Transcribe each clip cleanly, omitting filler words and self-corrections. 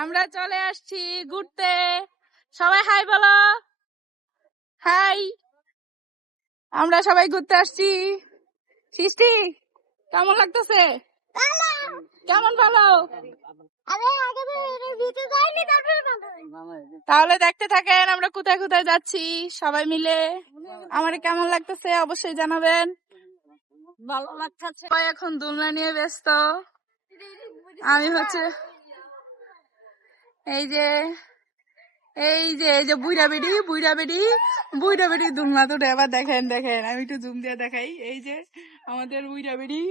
আমরা চলে আসছি ঘুরতে। সবাই হাই বলো। হাই। আমরা সবাই ঘুরতে আসছি। সৃষ্টি কেমন লাগতেছে? কেমন ভালো? তাহলে দেখতে থাকেন আমরা কোথায় কোথায় যাচ্ছি সবাই মিলে। আমার কেমন লাগতেছে অবশ্যই জানাবেন। ভালো লাগতেছে। সবাই এখন দোলনা নিয়ে ব্যস্ত। আমি হচ্ছে এই যে বুইড়া বেড়ি দোলনা তো এবার দেখেন দেখেন, আমি একটু জুম দিয়ে দেখাই। এই যে আমাদের বুইড়া বেড়ি,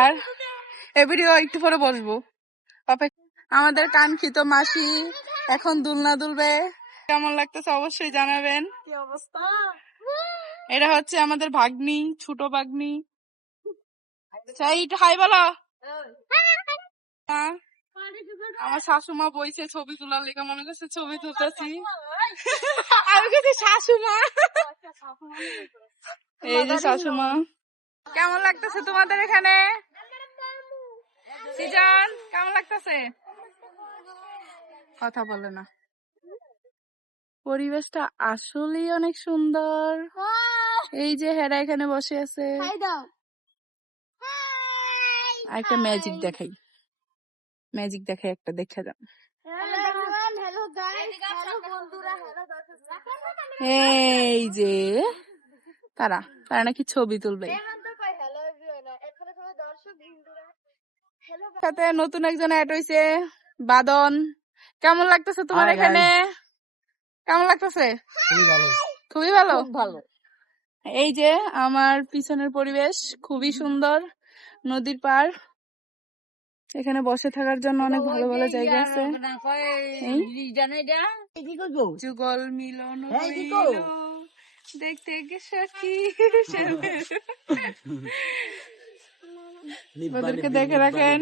আর এবারেও একটু পরে বসবো। আমাদের কাঙ্ক্ষিত মাসি এখন দোলনা দুলবে। কেমন লাগতেছে অবশ্যই জানাবেন। কি অবস্থা? এটা হচ্ছে আমাদের ভাগ্নি, ছোট ভাগ্নি। একটু হাই বলো। আমার শাশুমা বইছে ছবি তোলার লেগে, মনে করছে ছবি তুলতেছি। আমি কাছে শাশুমা। এই যে শাশুমা। কেমন লাগতেছে তোমাদের এখানে? সিজন কেমন লাগতেছে? কথা বলে না। পরিবেশটা আসলেই অনেক সুন্দর। এই যে হেরা এখানে বসে আছে। একটা ম্যাজিক দেখাই, একটা দেখে যান। এই যে তারা নাকি ছবি তুলবে। সাথে নতুন একজন অ্যাড হইছে, বাদন। কেমন লাগতেছে তোমার এখানে? কেমন লাগতেছে? খুবই ভালো। এই যে আমার পিছনের পরিবেশ খুবই সুন্দর, নদীর পার। এখানে বসে থাকার জন্য অনেক ভালো ভালো জায়গা আছে। যুগল মিলন হইল দেখতে সখী। ওদেরকে দেখে রাখেন।